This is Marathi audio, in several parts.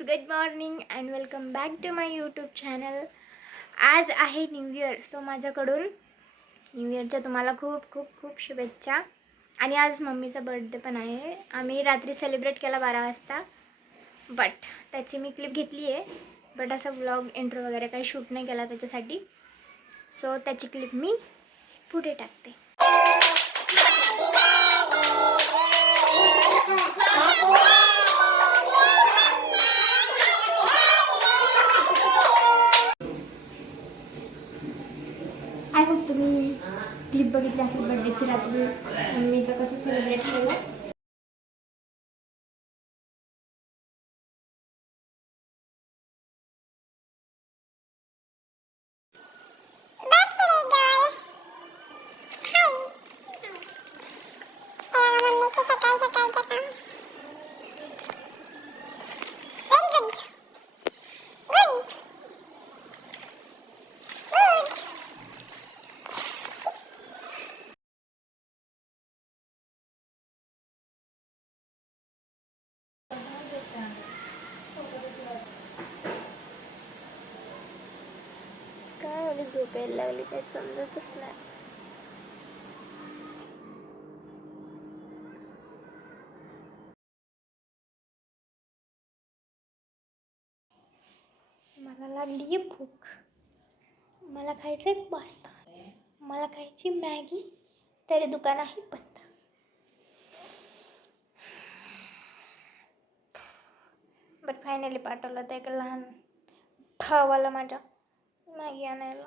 Guys, good morning and welcome back to my YouTube channel. आज आहे न्यू इयर, सो माझ्याकडून न्यू इयरच्या तुम्हाला खूप खूप खूप शुभेच्छा. आणि आज मम्मीचा बर्थडे पण आहे. आम्ही रात्री सेलिब्रेट केला 12 वाजता, बट त्याची मी क्लिप घेतली आहे, बट असा व्लॉग इंट्रो वगैरे काही शूट नाही केला त्याच्यासाठी. सो त्याची क्लिप मी पुढे टाकते. आय होप तुम्ही क्लिप बघितली असेल बर्थडेची. रात्री मम्मीचं कसं सेलिब्रेट केलं. काय एवढी झोप यायला लागली काही समजतच नाही. मला लागली आहे भूक. मला खायचं आहे पास्ता, मला खायची मॅगी, तरी दुकान आहे बंद. बट फायनली पाठवलं तर एका लहान भावाला माझ्या मॅगी आणायला.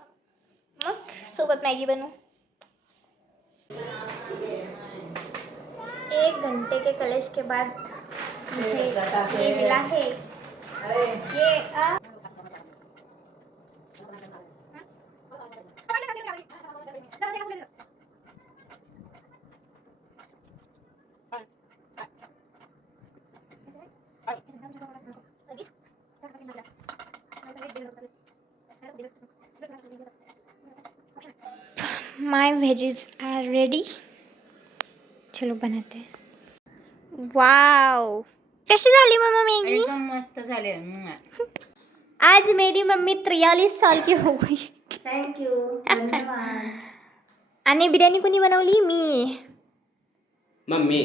मग सोबत मॅगी बनवू. 1 घंटे के कलेश के बाद मुझे ये मिला है. ये My veggies are ready. चलो बनाते हैं. वाव, कैसी झाली मम्मा मैगी? एकदम मस्त झाले. आज मेरी मम्मी 43 साल की हो गई. थँक यू, धन्यवाद. आणि बिर्याणी कोणी बनवली? मी. मम्मी.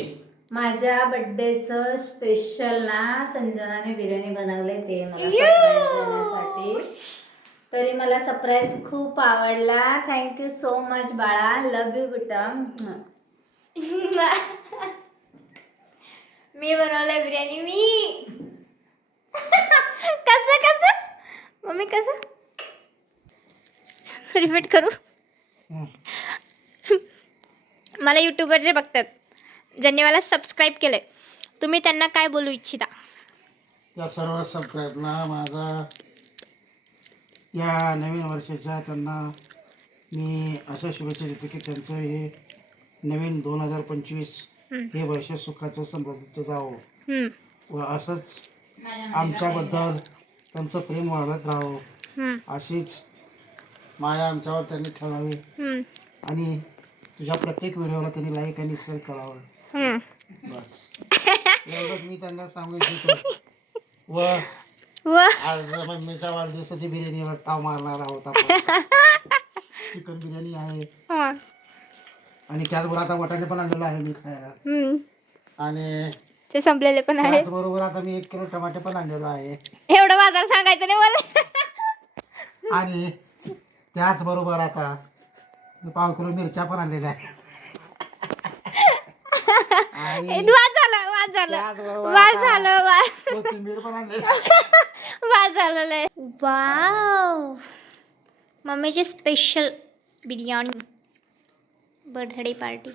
माझ्या बर्थडेचं स्पेशल ना संजनाने बिर्याणी बनवले, ते मला सरप्राईज देण्यासाठी. तरी मला सरप्राईज खूप आवडला. थँक्यू सो मच बाळा, लव यू बेटा. मी बनवलंय बिर्याणी. मी कसं कसं मम्मी कसं रिपीट करू? मला यूट्यूबर जे बघतात, ज्यांनी मला सबस्क्राईब केलंय, तुम्ही त्यांना काय बोलू इच्छिता? त्या सर्व सबस्क्राईबला माझा या नवीन वर्षाच्या त्यांना मी अशा शुभेच्छा देतो की त्यांचं हे नवीन 2025 हे वर्ष सुखाचं समृद्धीचं जावं व असंच आमच्याबद्दल त्यांचं प्रेम वाढत राहावं, अशीच माया आमच्यावर त्यांनी ठेवावी आणि तुझ्या प्रत्येक व्हिडिओला त्यांनी लाईक आणि शेअर करावं. बस एवढंच मी त्यांना सांगू इच्छितो. व आज मम्मीच्या वाढदिवसाची बिर्याणीवर ताव मारणार आहोत आपण. चिकन बिर्याणी आहे आणि त्याचबरोबर आता वाटाणे पण आणलेलं आहे मी खायला. आणि ते संपलेले पण आहे. त्याचबरोबर आता मी 1 किलो टमाटे पण आणलेलो आहे. एवढं बाजार सांगायचं नाही मला. आणि त्याचबरोबर आता 1/2 किलो मिरच्या पण आणलेल्या आहेत. कोथिंबीर पण आणलेली आहे. वाव, मम्मीची स्पेशल बिर्याणी बर्थडे पार्टी.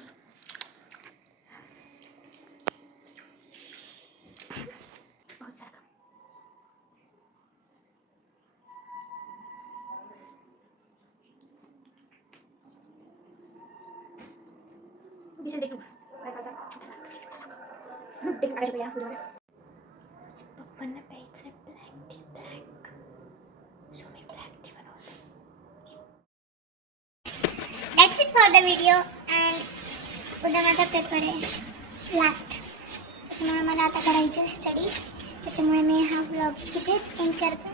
पप्पांना प्यायचं ब्लॅक टी, ब्लॅक, सो मी ब्लॅक टी बनवते. That's it for the video and उद्या माझा पेपर आहे लास्ट, त्याच्यामुळे मला आता करायची स्टडी. त्याच्यामुळे मी हा व्लॉग इथेच एंड करते.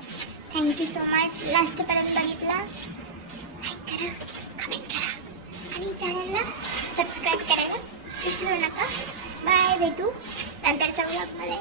थँक्यू सो मच लास्टपर्यंत बघितला. लाईक करा, कमेंट करा आणि चॅनलला सबस्क्राईब करायला विसरू नका. बाय, भेटू नंतरच्या व्लॉगमध्ये.